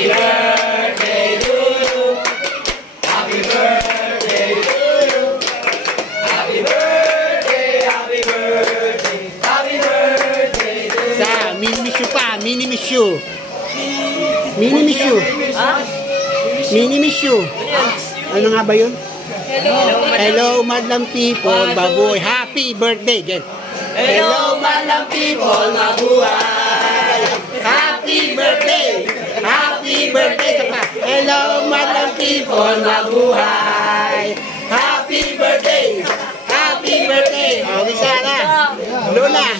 Happy birthday to you. Happy birthday to you. Happy birthday, happy birthday, happy birthday to you. Sa, mini-miss you pa, mini-miss you. Mini-miss you. Ha? Mini-miss you. Ano nga ba yun? Hello, madlang people, baboy. Happy birthday. Get. Hello, madlang people, mabuhay. Happy birthday. Happy birthday. Sapa. Hello, madlang people, mabuhay. Happy birthday. Happy birthday. O, bisa na. Lola.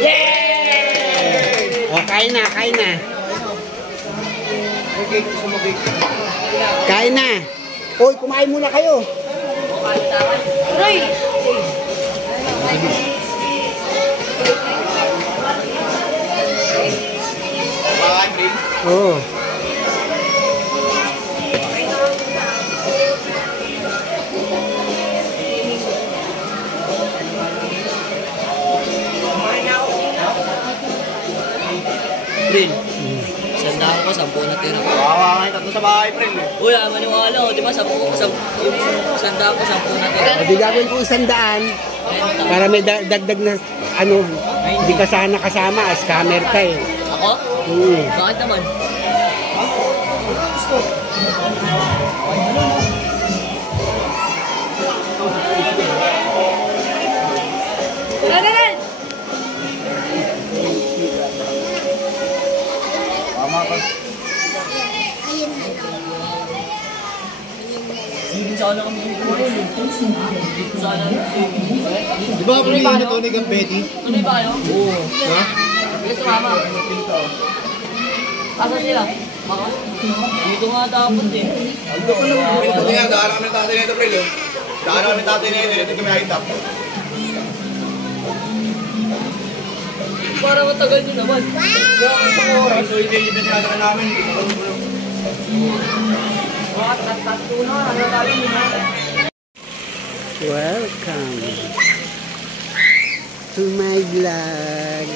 Yay! O, kain na, kain na. Kain na. Uy, kumain muna kayo. Uy! Oh. Prin, sandaan ko, 10 na tira. Kawawa kayo tatlo sa bahay, friend. Uy, maniwala ko, di ba? Yung sandaan ko, 10 na tira. O, di gagawin ko 100 para may dagdag na ano, hindi ka sana kasama, scammer ka eh. Ako? Bakit naman? Tama ka. Sana kami sana. Di ba kung yun ito ni Gambetti? Tuloy ba kayo? Oo. Ha? Sige, sumama. Asan sila? Maka? Dito nga dapat eh. Ito nga, daan kami tatay nito, friend. Daan kami tatay nito, ito kami high-top. Para matagal din naman. Kaya kami sa oras, so hindi yung pinagkakala namin. Welcome to my vlog.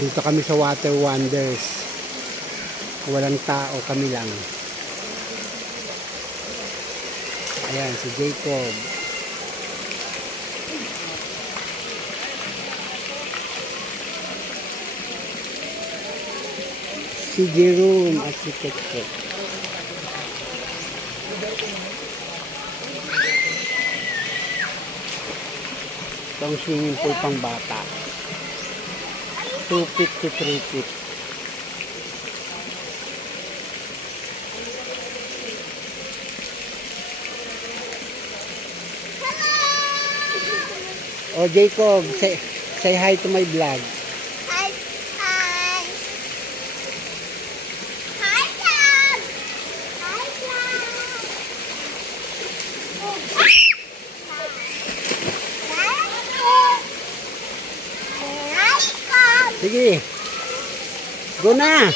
Dito kami sa Water Wonders. Walang tao, kami lang. Ayan, si Jacob. Si Jerome at si Keke. Itong swimming pool pang bata. 2 feet to 3 feet. Oh, Jacob, say hi to my vlog. Hi, hi. Hi, Dad. Hi, Dad. Sige. Go na.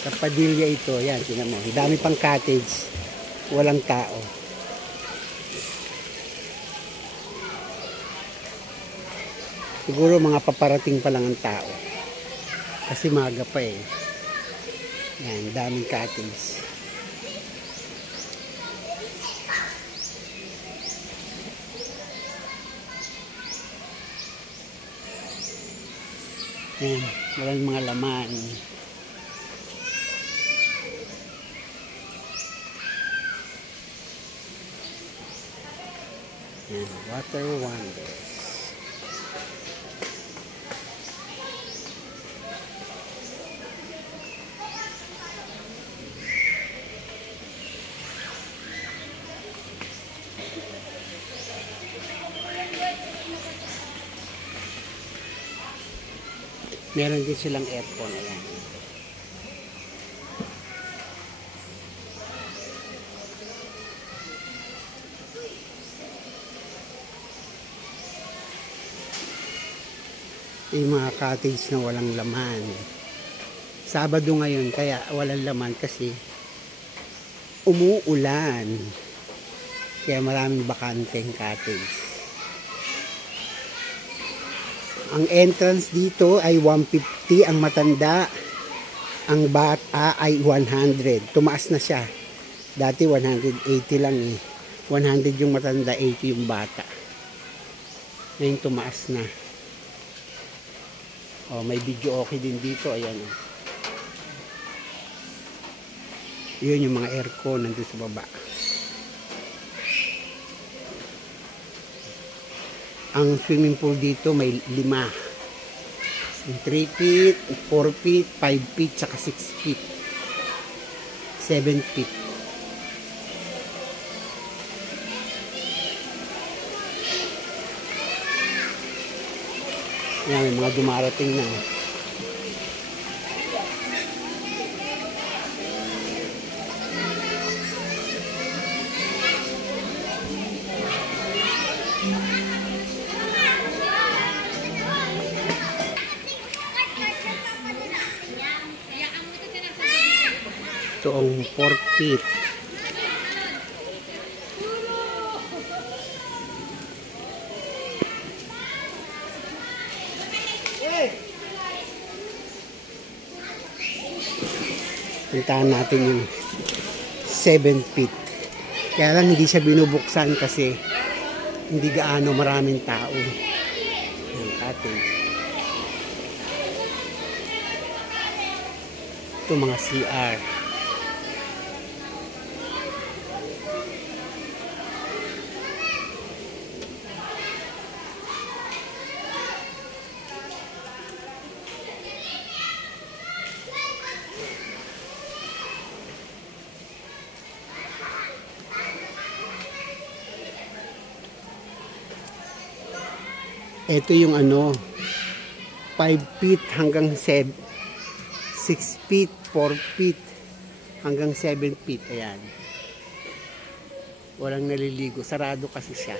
Sa Padilla ito, yan, tingnan mo. Dami pang cottage. Walang tao. Siguro mga paparating pa lang ang tao. Kasi maga pa eh. Yan, daming cottage. Yan, walang mga laman. Yan, Water Wonders. Meron din silang aircon, ayan. Yung mga cottage na walang laman. Sabado ngayon kaya walang laman kasi umuulan. Kaya maraming bakanteng cottage. Ang entrance dito ay 150 ang matanda. Ang bata ay 100. Tumaas na siya. Dati 180 lang eh. 100 yung matanda, 80 yung bata. Ngayon tumaas na. Oh, may video okay din dito. Ayan. Oh. Yun yung mga aircon nandun sa baba. Ang swimming pool dito may 5. 3 feet, 4 feet, 5 feet, saka 6 feet. 7 feet. Yan, may mga dumarating na. Ito ang 4 feet. Puntahan natin yung 7 feet. Kaya lang hindi siya binubuksan kasi hindi gaano maraming tao. Yung cottage. Ito mga CR. Ito yung 5 feet hanggang 6 feet, 4 feet hanggang 7 feet. Ayan. Walang naliligo. Sarado kasi siya.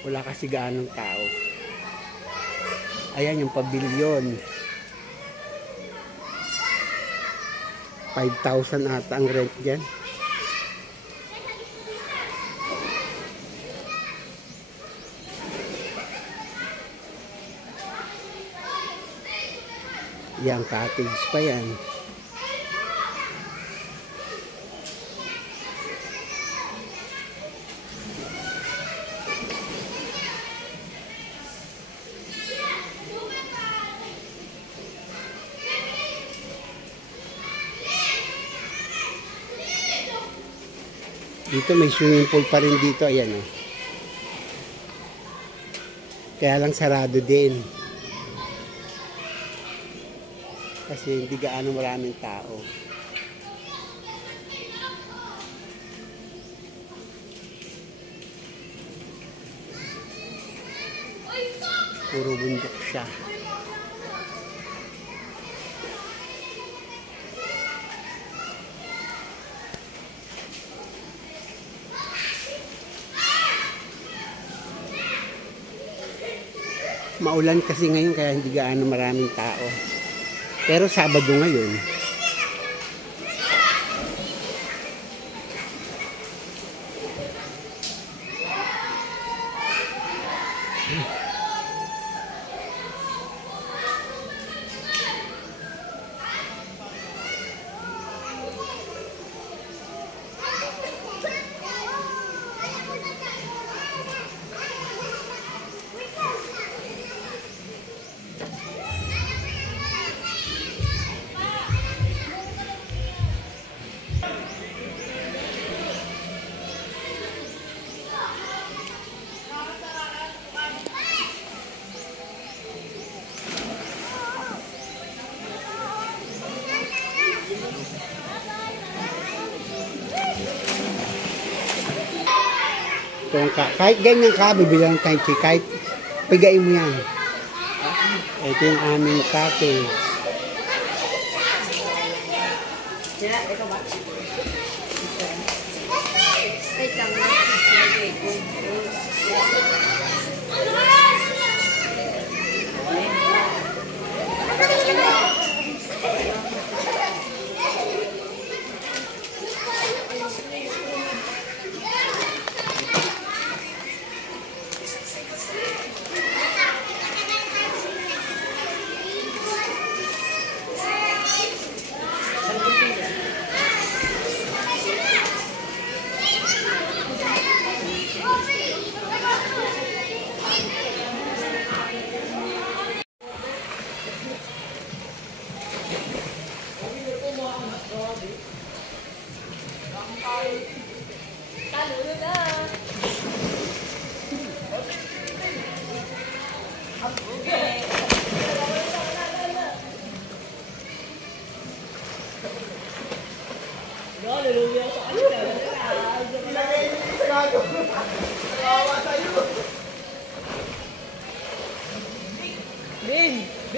Wala kasi gaanong tao. Ayan yung pavilion. 5,000 ata ang rent dyan. Yang cottage pa yan. Dito may swimming pool pa rin dito. Ayan o. Kaya lang sarado din. Kasi hindi gaano maraming tao. Puro bundok siya. Maulan kasi ngayon kaya hindi gaano maraming tao. Pero Sabado ngayon. Kahit ganyan ka, bibilang tayo kahit pigain mo yan. Ito yung aming cottage. Ito ba? Wait lang.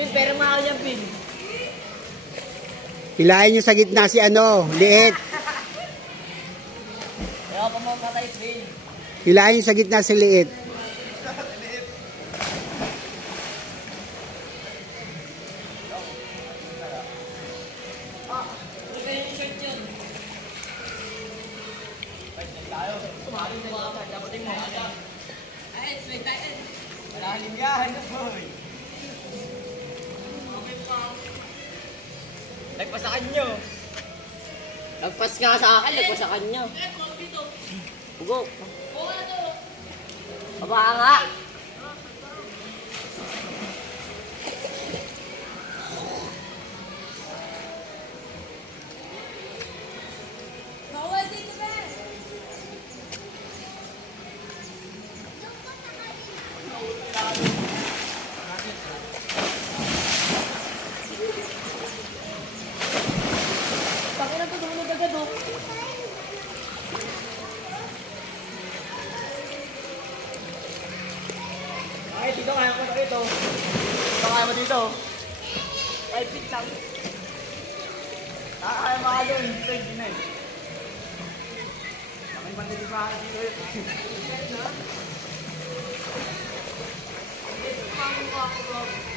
Pin, pero mga yan, Pin. Hilahin nyo sa gitna si ano, liit. Kaya pa mo patay, Pin. Hilahin nyo sa gitna si liit. Malalim yan, boy. Nagpas sa kanyo. Nagpas nga sa akin, nagpas sa kanya. Ugo. Baba nga. Ay, dito kaya ko dito. Dito kaya mo dito. Ay, Pin lang. Kaya mo ka doon. Dito yung dinay. Kamay mandali pa ka dito. Mangwa ko.